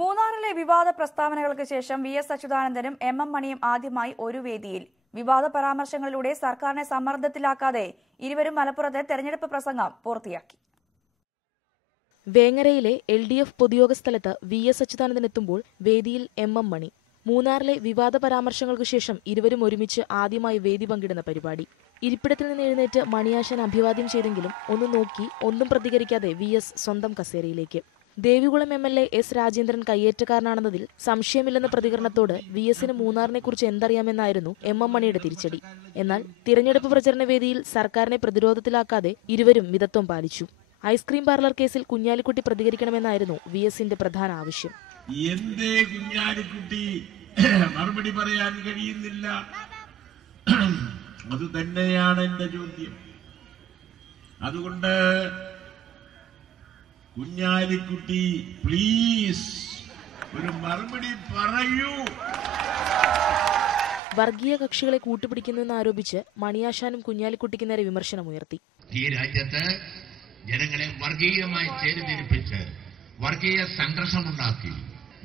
മൂന്നാറിലെ വിവാദ പ്രസ്താവനകൾക്ക് ശേഷം വി.എസ്. അച്യുതാനന്ദനും എം.എം. മണിയും ആദ്യമായി ഒരു വേദിയിൽ. വിവാദ പരാമർശങ്ങളിലൂടെ സർക്കാരിനെ സമ്മർദ്ദത്തിലാക്കാതെ ഇരുവരും മലപ്പുറത്തെ തെരഞ്ഞെടുപ്പ് പ്രസംഗം പൂർത്തിയാക്കി. വേങ്ങരയിലെ LDF പൊതുയോഗ സ്ഥലത്ത് വി.എസ്. അച്യുതാനന്ദൻ എത്തുമ്പോൾ വേദിയിൽ എം.എം. മണി. മൂന്നാറിലെ വിവാദ പരാമർശങ്ങൾക്ക് ശേഷം ഇരുവരും ഒരുമിച്ച് ആദ്യമായി വേദി പങ്കിടുന്ന പരിപാടി. ഇരിപ്പിടത്തിൽ നിന്ന് എഴുന്നേറ്റ് മണിയാശാൻ അഭിവാദ്യം ചെയ്തെങ്കിലും ഒന്നും നോക്കി ഒന്നും പ്രതികരിക്കാതെ വി.എസ്. സ്വന്തം കസേരയിലേക്ക്. Devikulam MLA S. രാജേന്ദ്രൻ കയ്യേറ്റക്കാരനാണെന്നതിൽ സംശയമില്ലെന്ന പ്രതികരണത്തോട് വി.എസിന് മൂന്നാറിനെക്കുറിച്ച് എന്തറിയാമെന്നായിരുന്നു എം.എം. മണിയുടെ തിരിച്ചടി. എന്നാൽ തിരഞ്ഞെടുപ്പ് പ്രചരണ വേദിയിൽ സർക്കാരിനെ പ്രതിരോധത്തിലാക്കാതെ ഇരുവരും മിതത്വം പാലിച്ചു. ഐസ്ക്രീം പാർലർ കേസിൽ കുഞ്ഞാലിക്കുട്ടി പ്രതികരിക്കണമെന്നായിരുന്നു വി.എസിന്റെ പ്രധാന ആവശ്യം. എന്തേ കുഞ്ഞാലിക്കുട്ടി മറുപടി പറയാൻ കഴിയുന്നില്ല? അത് തന്നെയാണ് എന്റെ ചോദ്യം. അതുകൊണ്ട് കുഞ്ഞാലിക്കുട്ടി പ്ലീസ് ഒരു മറുപടി പറയൂ. വർഗീയ കക്ഷികളെ കൂട്ടുപിടിക്കുന്നുവെന്ന് ആരോപിച്ച് മണിയാശാനും കുഞ്ഞാലിക്കുട്ടിക്ക് നേരെ വിമർശനമുയർത്തി. ഈ രാജ്യത്ത് ജനങ്ങളെ വർഗീയമായി ചേരിതിരിപ്പിച്ച് വർഗീയ സംഘർഷമുണ്ടാക്കി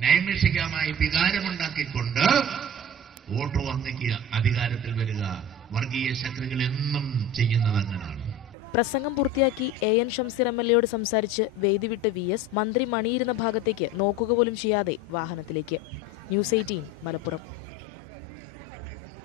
നൈമിഷികമായി വികാരമുണ്ടാക്കിക്കൊണ്ട് വോട്ട് വാങ്ങിക്കുക, അധികാരത്തിൽ വരിക, വർഗീയ ശക്തികൾ എന്നും ചെയ്യുന്നത് അങ്ങനെയാണ്. പ്രസംഗം പൂർത്തിയാക്കി AN ഷംസീർ MLAയോട് സംസാരിച്ച് വേദി വിട്ട് വി.എസ്. മന്ത്രി മണിയിരുന്ന ഭാഗത്തേക്ക് നോക്കുക പോലും ചെയ്യാതെ വാഹനത്തിലേക്ക്. News 18 മലപ്പുറം.